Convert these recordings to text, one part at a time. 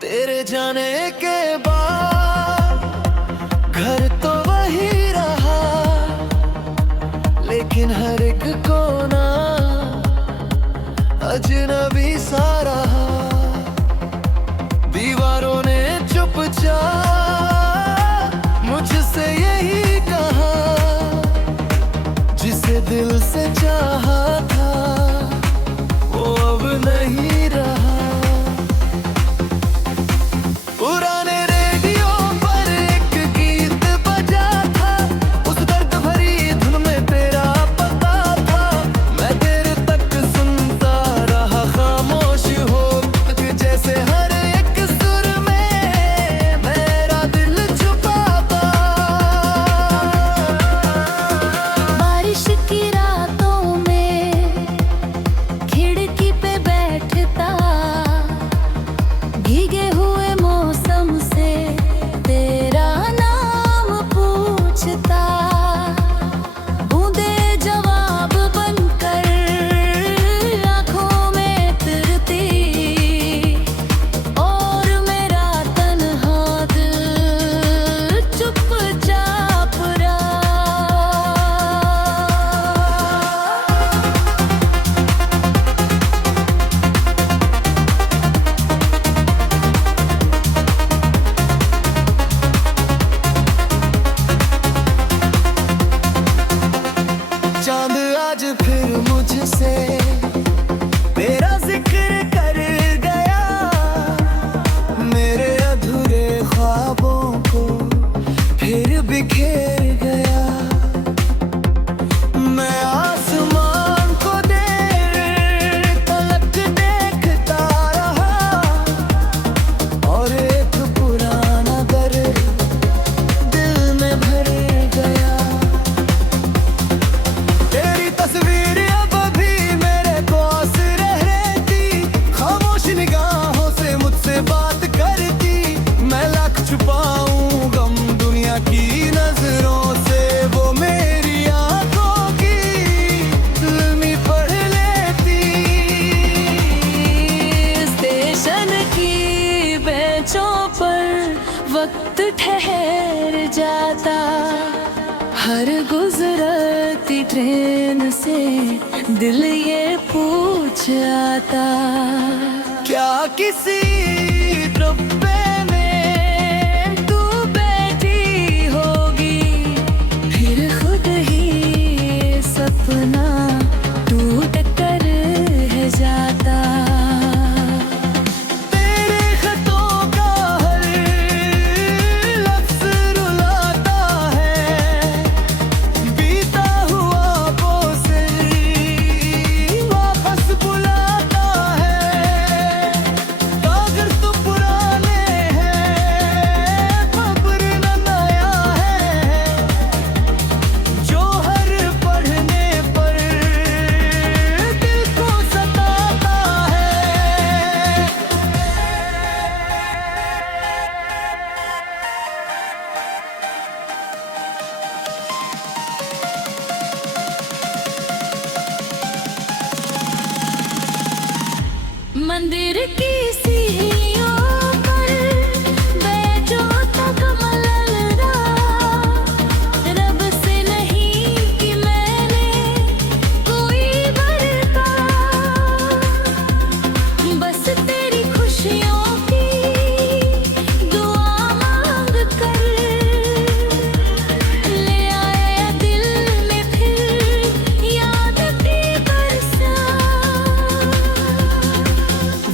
तेरे जाने के बाद घर तो वही रहा, लेकिन हर एक कोना अजनबी सा रहा। दीवारों ने चुपचाप मुझसे यही कहा, जिसे दिल से चाहा था वो अब नहीं रहा। पुराने रेडियो पर एक गीत बजा था, उस दर्द भरी धुन में तेरा पता था। मैं तेरे तक सुनता रहा खामोश हो के, जैसे हर एक सुर में मेरा दिल छुपा था। बारिश की रातों में खिड़की पे बैठता, भीगे हुए मौसम से तेरा नाम पूछता। बूंदे जवाब बनकर आँखों में उतरती, और मेरा तन्हा दिल चुपचाप रहा। चांद आज फिर मुझसे तेरा जिक्र कर गया, मेरे अधूरे ख्वाबों को फिर बिखेर गया। मैं आसमान को देर तलक देखता रहा, और एक पुराना दर्द दिल में भर गया। तेरी तस्वीर अब भी मेरे पास रहती, खामोश निगाहों से मुझसे बात करती। मैं लाख छुपाऊं गम दुनिया की नजरों से, वो मेरी आंखों की फिल्मी पढ़ लेती। स्टेशन की बेंचों पर वक्त ठहर जाता, हर गुजरती ट्रेन से दिल ये पूछ आता। क्या किसी डब्बे में तू बैठी होगी, फिर खुद ही सपना टूट कर है जाता। तेरे खतों का हर लफ्ज़ रुलाता है, बीता हुआ बोझ वापस बुलाता है। कागज़ तो पुराने हैं, खबर न नया है, जो हर पढ़ने पर दिल को सताता है। मंदिर की सीढ़ियों पर बैठो तक मललना, रब से नहीं कि मैंने कोई बरता, बस तेरी खुशियों की दुआ मांग कर ले आया दिल में फिर याद की बरसा।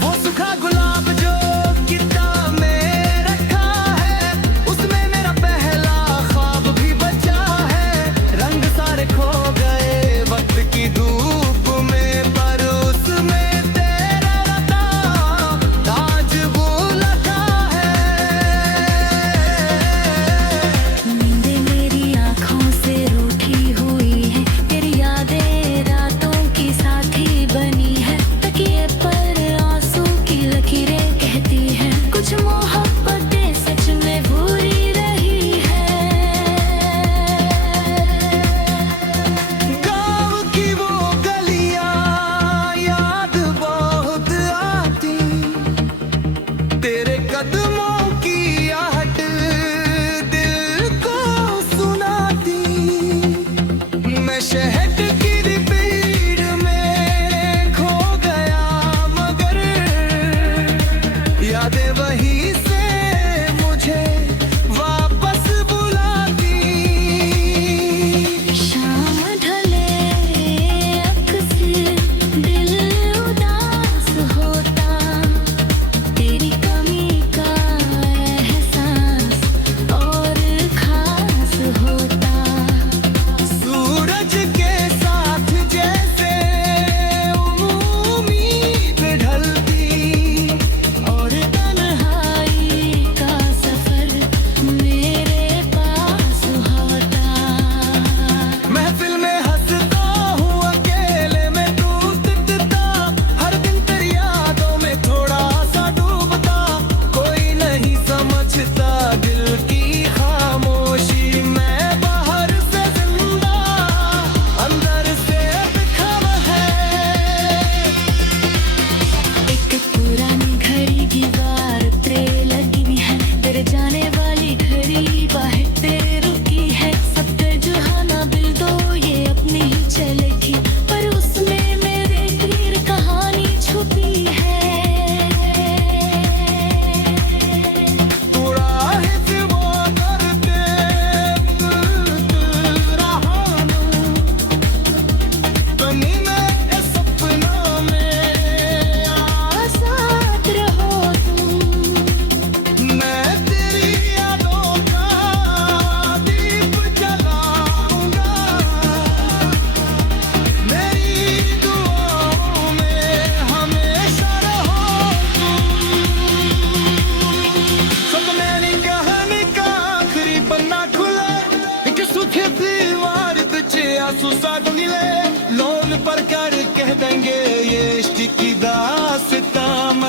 वो सूखा गुलाब जो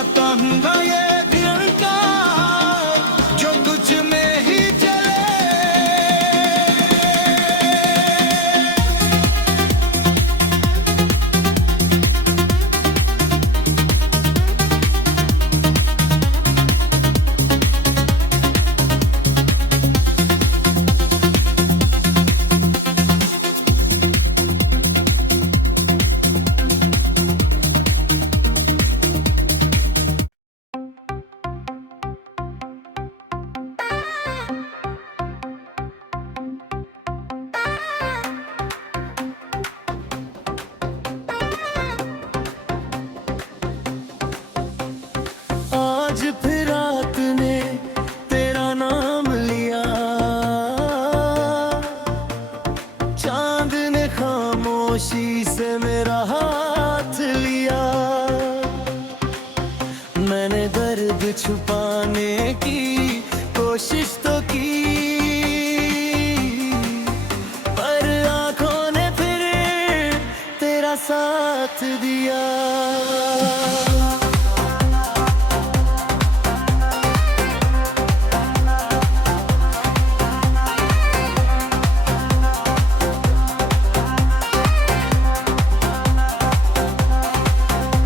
कहूँगा ये दिल का जो तुझ में ही चले। आज फिर रात ने तेरा नाम लिया, चांद ने खामोशी से मेरा हाथ लिया। मैंने दर्द छुपाने की कोशिश तो की, पर आंखों ने फिर तेरा साथ दिया।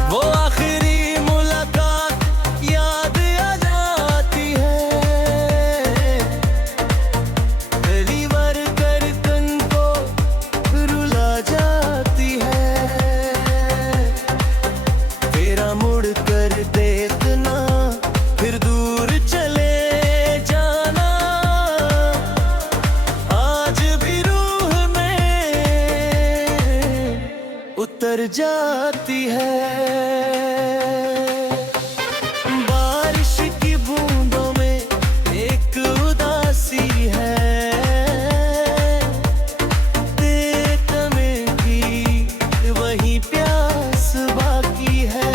वो आखिरी मुलाकात याद आ जाती है, पहली बार कर तन को रुला जाती है। तेरा मुड़ कर देखना फिर दूर चले जाना, आज भी रूह में उतर जाती है। बारिश की बूंदों में एक उदासी है, देख में भी वही प्यास बाकी है।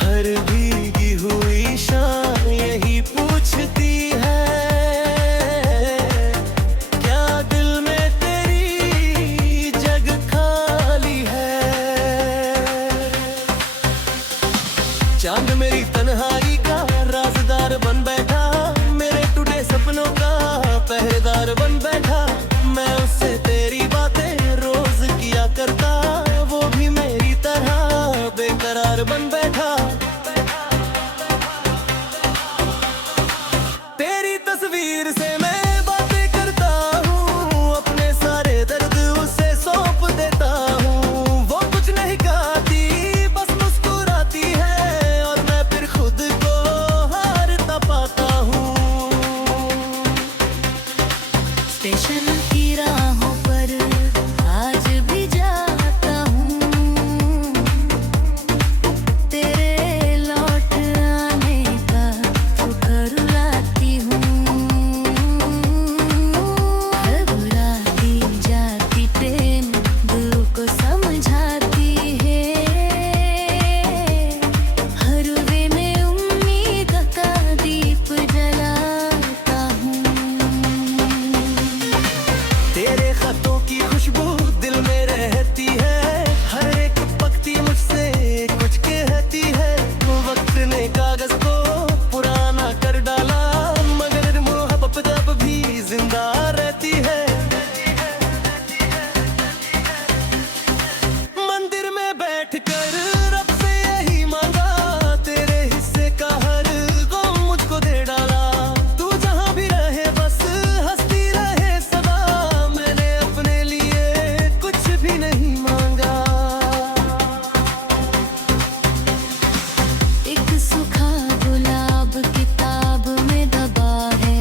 हर भीगी हुई शाम यही पूछती है, क्या दिल में तेरी जगह खाली है। चांद मेरी तन्हाई का राज़दार बन बैठा, मेरे टूटे सपनों का पहरेदार बन बैठा। मैं उससे तेरी बातें रोज किया करता, वो भी मेरी तरह बेकरार बन बैठा। तेरी तस्वीर से मैं बातें करता हूँ, अपने सारे दर्द उसे सौंप देता हूँ। वो कुछ नहीं कहती बस मुस्कुराती है, और मैं फिर खुद को हारता पाता हूँ। स्टेशन की राहों पर आज भी जाता हूँ, तेरे लौट आने का शुक्र लाती हूँ। घबराती जाती ट्रेन दिल को समझाती है, हर वे में उम्मीद का दीप जलाता हूँ। तेरे खतों की खुशबू दिल में रहती है, हर एक पक्ति मुझसे कुछ कहती है। वक्त ने कागज को पुराना कर डाला, मगर मोहब्बत अब भी जिंदा रहती है। मंदिर में बैठकर रब से यही मांगा, तेरे हिस्से का हर गम मुझको दे डाला। तू जहाँ भी रहे बस हंसती रहे सदा, मैंने अपने लिए कुछ भी नहीं मांगा। एक सूखा गुलाब किताब में दबा है,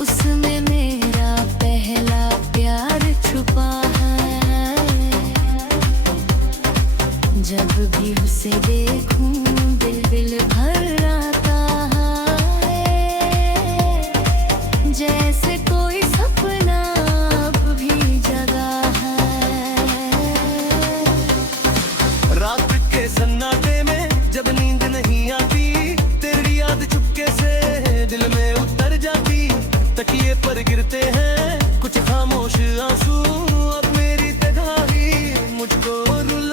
उसमें मेरा पहला प्यार छुपा है। जब भी उसे देखूं दिल दिल भर आता है, जैसे कोई सपना अब भी जगा है। रात के सन्नाटे में जब नींद नहीं आती, तेरी याद चुपके से दिल में उतर जाती। तकिए पर गिरते हैं कुछ खामोश आंसू, अब मेरी तन्हाई मुझको रुला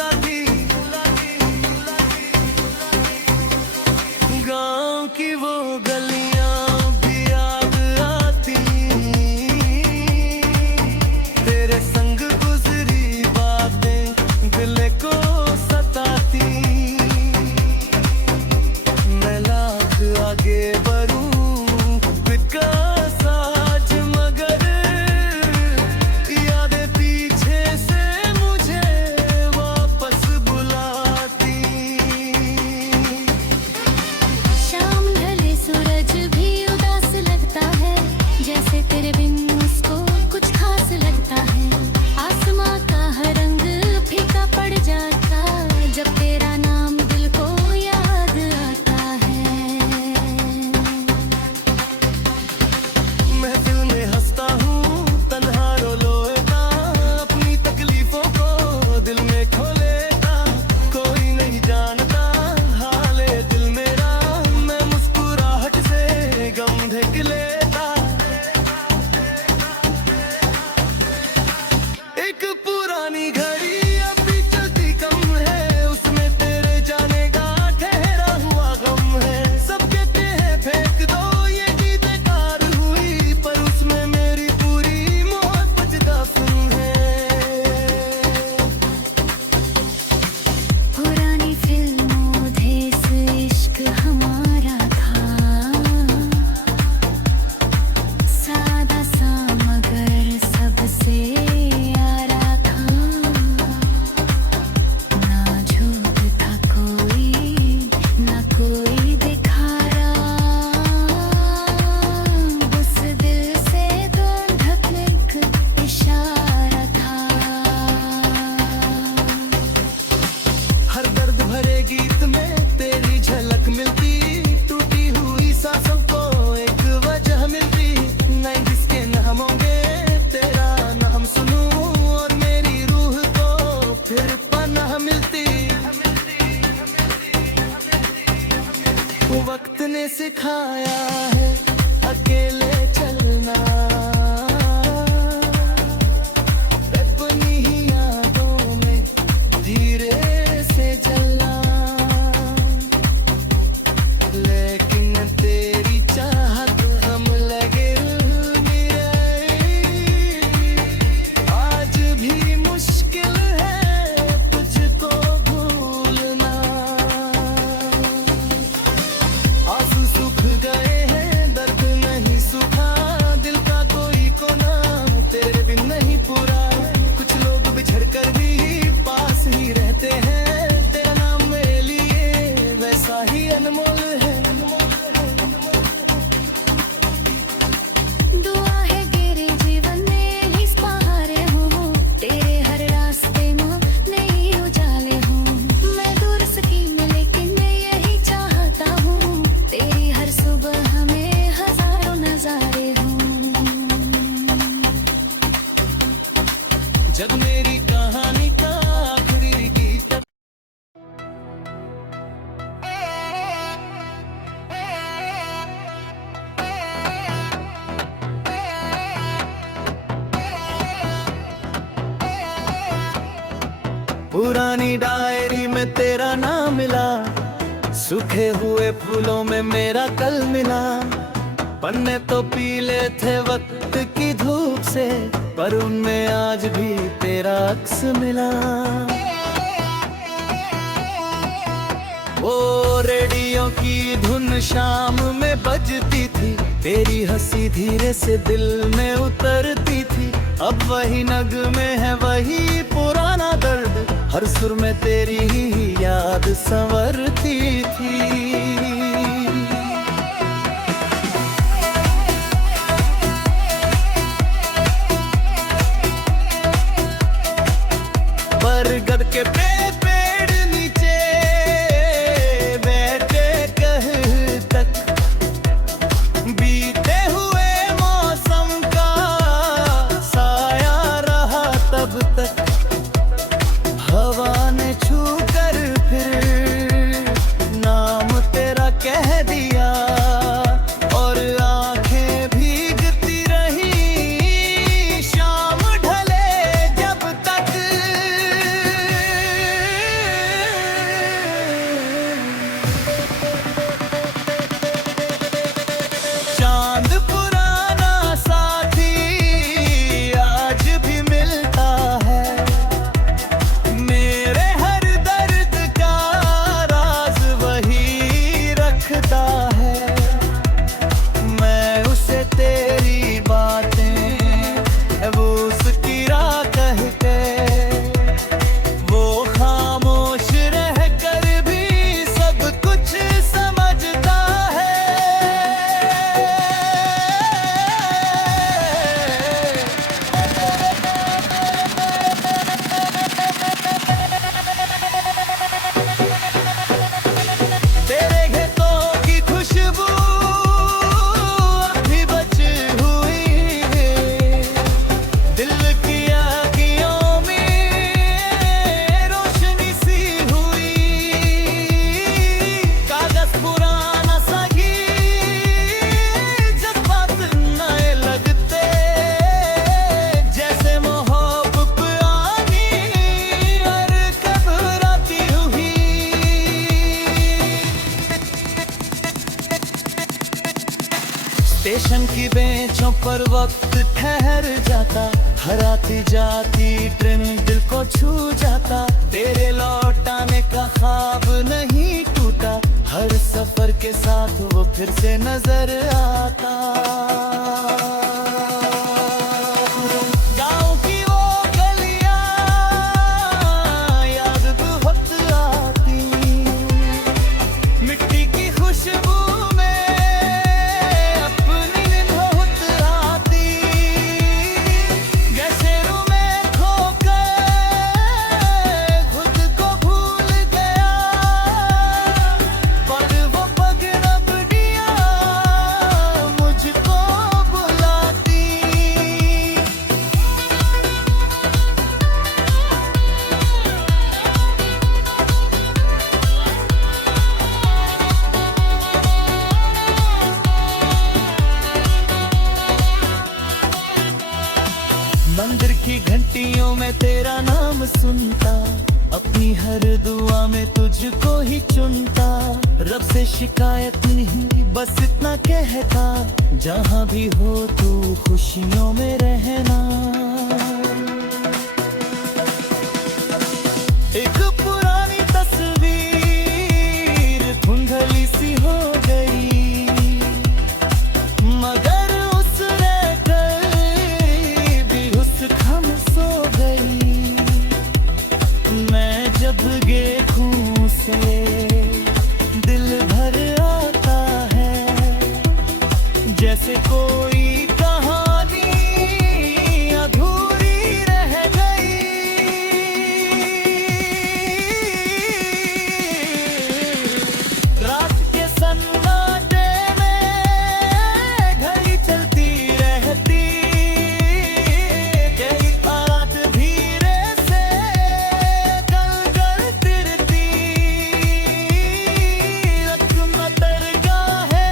मिलती। वक्त ने सिखाया है अकेले चलना, अपनी ही यादों में धीरे से चलना। लेकिन तेरी चाहत हम लगे मेरे, आज भी मुश्किल है तुझको भूलना। आंसू सूख गए हैं, दर्द नहीं सूखा, दिल का कोई कोना तेरे बिन नहीं पूरा। कुछ लोग बिछड़ कर भी पास ही रहते हैं, तेरा नाम मेरे लिए वैसा ही अनमोल है। दुआ है तेरे जीवन में ही सहारे हो, तेरे हर रास्ते में नई उजाले हो। मैं दूर सकी में लेकिन मैं यही चाहता हूँ, तेरी हर सुबह हमें हजारों नजारे हो। जब मेरी कहानी का आखिरी गीत पुरानी डायरी में तेरा नाम मिला, सूखे हुए फूलों में मेरा कल मिला। पन्ने तो पीले थे वक्त की धूप से, पर उनमें आज भी तेरा अक्स मिला। वो रेडियो की धुन शाम में बजती थी, तेरी हंसी धीरे से दिल में उतरती थी। अब वही नगमे है वही पुराना दर्द, हर सुर में तेरी ही याद संवरती थी। बरगद के पेड़ नीचे बैठे कह तक, बीते हुए मौसम का साया रहा तब तक। हवा ने छू कर फिर नाम तेरा कह दिया, और आंखें भीगती रही शाम ढले जब तक। चांद पुराना साथी आज भी मिलता है, मेरे हर दर्द का राज वही रखता है। मैं उसे तेरी बातें वो उसकी राह कह के, वो खामोश रह कर भी सब कुछ समझता है। तेरे खेतों की खुशबू अभी बच हुई है, दिल की आँखियों में रोशनी सी हुई। कागज पुराना सही, जज्बात नए लगते, जैसे मोहब्बत आनी और घबराती हुई। स्टेशन की बेंचों पर वक्त ठहर जाता, हर आती जाती ट्रेन दिल को छू जाता। तेरे लौट आने का ख्वाब नहीं टूटा, हर सफर के साथ वो फिर से नजर आता। गाँव की वो गलियां याद बहुत आती, मिट्टी की खुशबू में अपनी बहुत आती। जैसे रूह में खोकर खुद को भूल गया, पर वो पग रब दिया मुझको बुला सुनता, अपनी हर दुआ में तुझको ही चुनता। रब से शिकायत नहीं बस इतना कहता, जहाँ भी हो तू खुशियों में रहना। एक पुरानी तस्वीर धुंधली सी हो गई, मगर उसने कभी उस खम सो गई। मैं जब देखूं उसे दिल भर आता है, जैसे कोई कहानी अधूरी रह गई। रात के सन्नाटे में घड़ी चलती रहती, कई बात धीरे से गल गल तिरती। रत्न तरगा है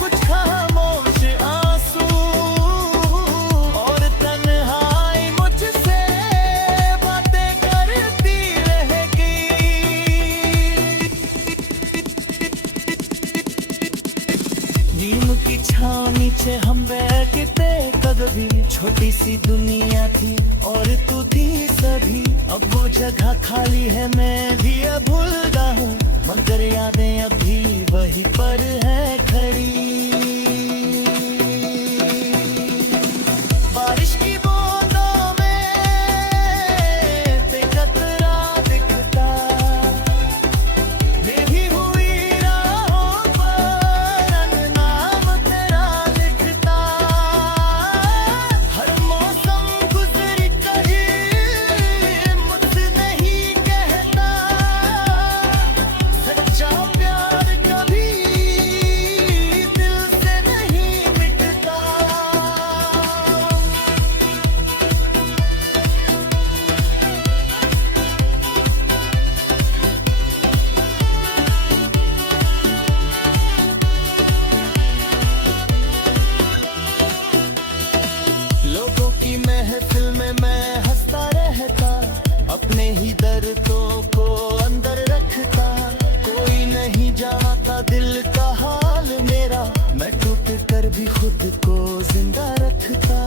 कुछ खामोश आंसू, और तन्हाई मुझसे बातें करती रहेगी। नीम की छाँव नीचे हम बैठते कभी, छोटी सी दुनिया थी और तू थी सभी। अब वो जगह खाली है, मैं भी अब भूल गया हूँ, मगर यादें अभी वहीं पर है खड़ी। बारिश की बूंदों में बेकतरा दिखता, मेरी हुई राहों पर नाम तेरा लिखता। हर मौसम गुजरी कहीं मुझसे नहीं कहता, सच्चा प्यार कभी दिल से नहीं मिटता। लोगों की महफिल में मैं हंसता रहता, अपने ही दर्दों को अंदर रखता। कोई नहीं जानता दिल का हाल मेरा, मैं टूट कर भी खुद को जिंदा रखता।